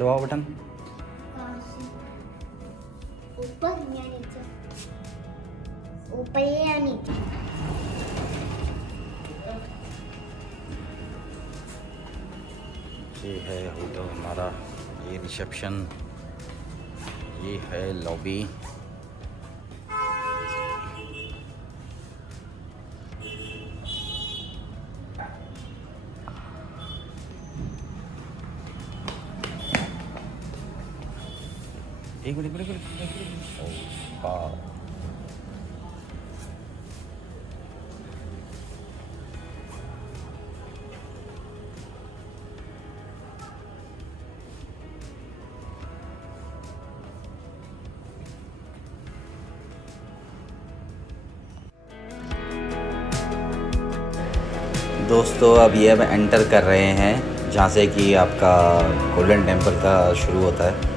दबाओ बटन। ऊपर या नीचे? ऊपर या नीचे? ये है होटल हमारा, ये रिसेप्शन, ये है लॉबी। एक मिनट। वाह, दोस्तों अब ये हम एंटर कर रहे हैं जहाँ से कि आपका गोल्डन टेम्पल का शुरू होता है।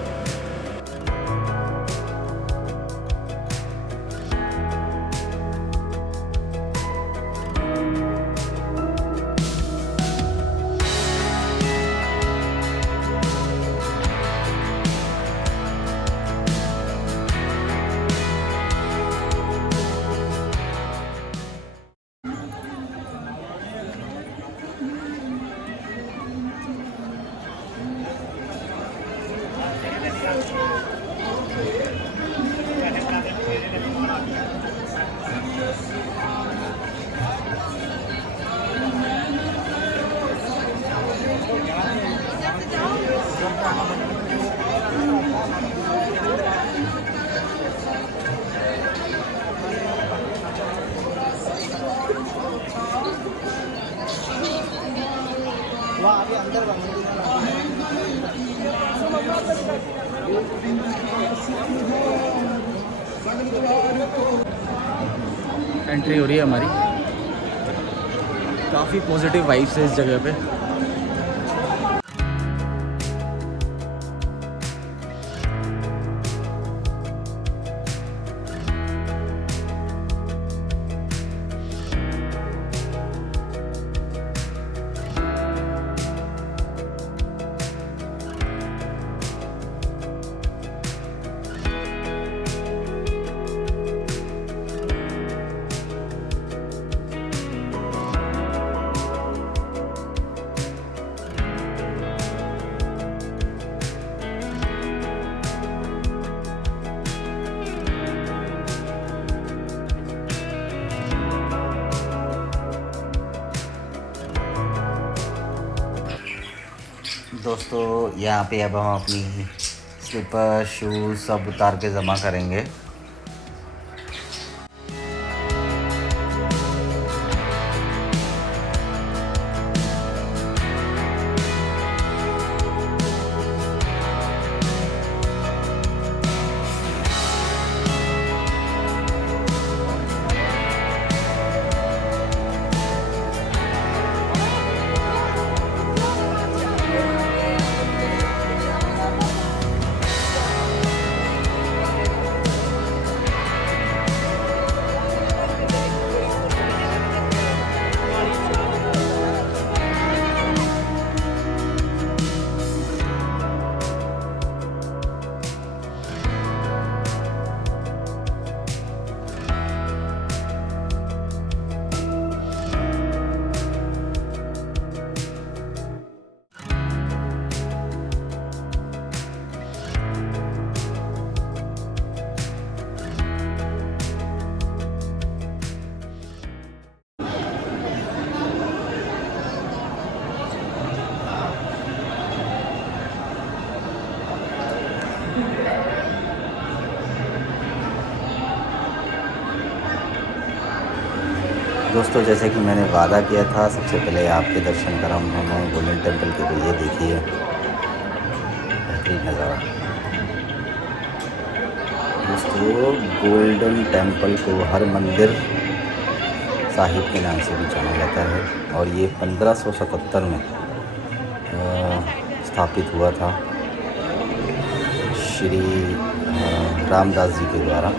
एंट्री हो रही है हमारी। काफ़ी पॉजिटिव वाइब्स है इस जगह पे। दोस्तों यहाँ पे अब हम अपनी स्लीपर शूज़ सब उतार के जमा करेंगे। दोस्तों जैसे कि मैंने वादा किया था, सबसे पहले आपके दर्शन कराऊंगा मैं गोल्डन टेम्पल के। तो ये देखिए बेहतरीन नज़ारा। दोस्तों गोल्डन टेम्पल को हरमंदिर साहिब के नाम से भी जाना जाता है और ये 1577 में स्थापित हुआ था श्री रामदास जी के द्वारा।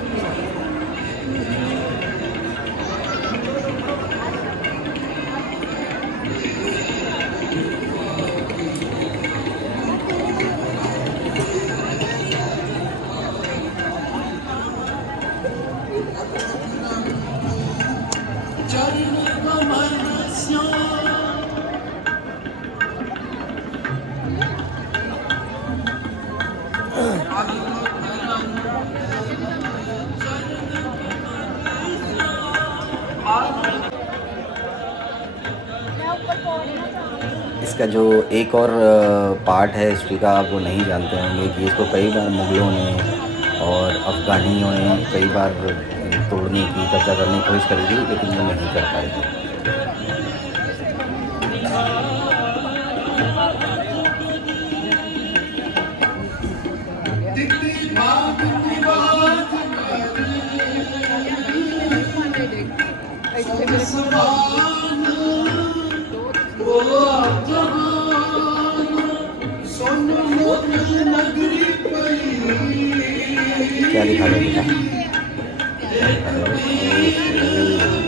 इसका जो एक और पार्ट है हिस्ट्री का, आप वो नहीं जानते होंगे कि इसको कई बार मुग़लों ने और अफ़गानियों ने कई बार तोड़ने की, कब्ज़ा करने की कोशिश करी थी, लेकिन वो नहीं कर पाए थे। क्या दिखा रहे हो बेटा? क्या दिखा रहे हो?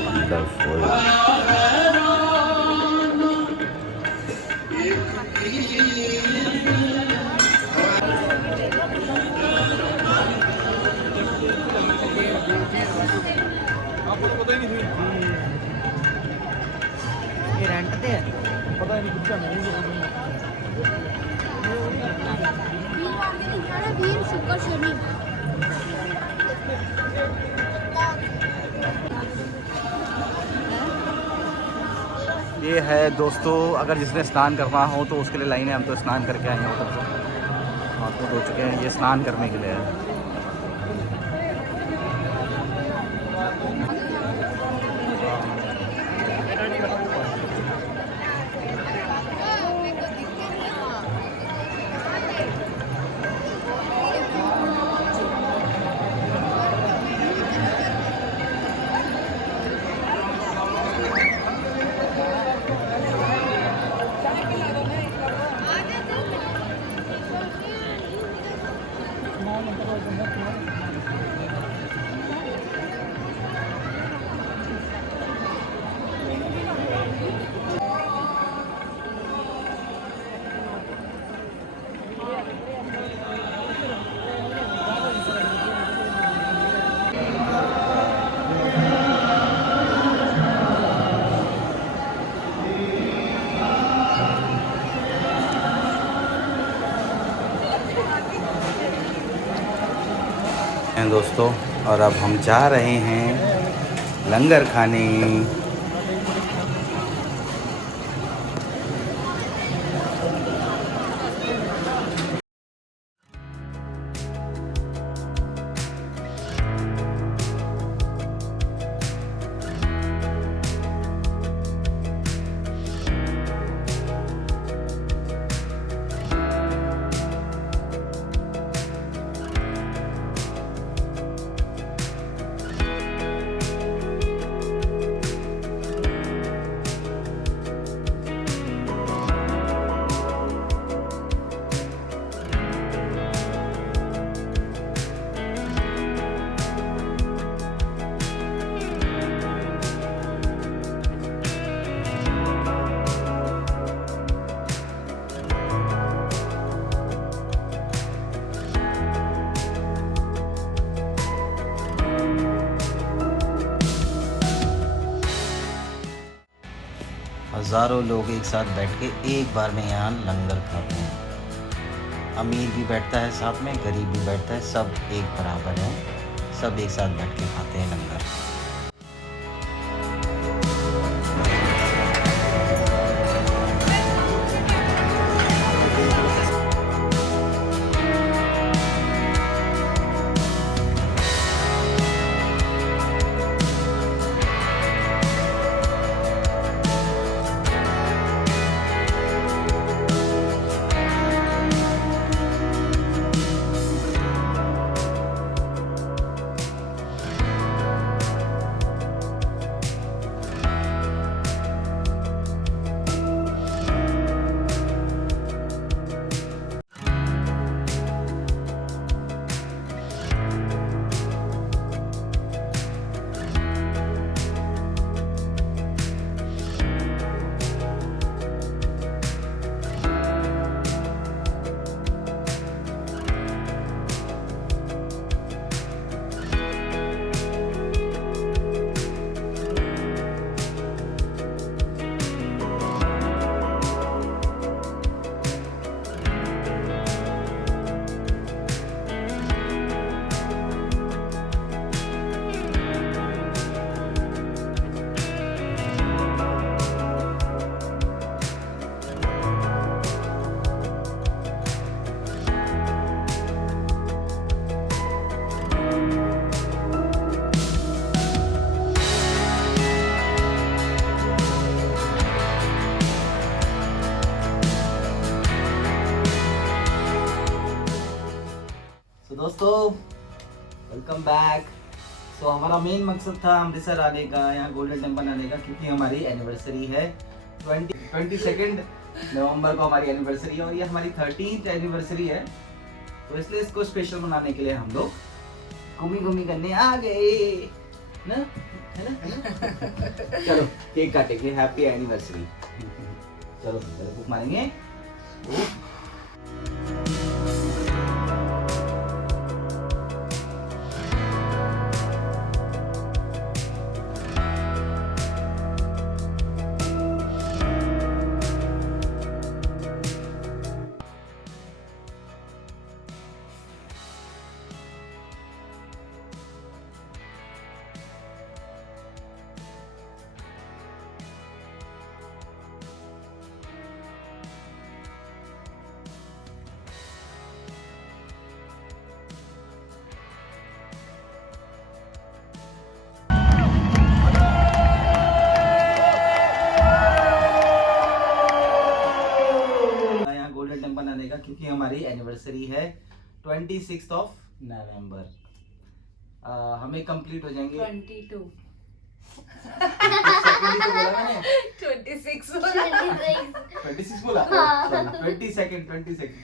वंडरफुल। ये रेंट पे है, पता नहीं कितना नहीं। वीर शुक्र शनि ये है दोस्तों, अगर जिसने स्नान करना हो तो उसके लिए लाइन है। हम तो स्नान करके आए हैं उधर से, हाथ तो धो चुके हैं। ये स्नान करने के लिए है। हैं दोस्तों, और अब हम जा रहे हैं लंगर खाने। हज़ारों लोग एक साथ बैठ के एक बार में यहाँ लंगर खाते हैं। अमीर भी बैठता है साथ में, गरीब भी बैठता है, सब एक बराबर है। सब एक साथ बैठ के खाते हैं लंगर। दोस्तों, वेलकम बैक। सो हमारा मेन मकसद था अमृतसर आने का, यहाँ गोल्डन टेम्पल आने का, क्योंकि हमारी एनिवर्सरी है 22 नवंबर को हमारी एनिवर्सरी है और ये हमारी 13th एनिवर्सरी है। तो इसलिए इसको स्पेशल बनाने के लिए हम लोग घूमी करने आ गए ना, है ना? चलो केक काटेंगे, हैप्पी एनिवर्सरी। चलो भूख मारेंगे। गोल्डन टेम्पल आने का, क्योंकि हमारी एनिवर्सरी है 26 नवंबर। हमें कंप्लीट हो जाएंगे 22 26 बोला मैंने, 26 26 बोला, 22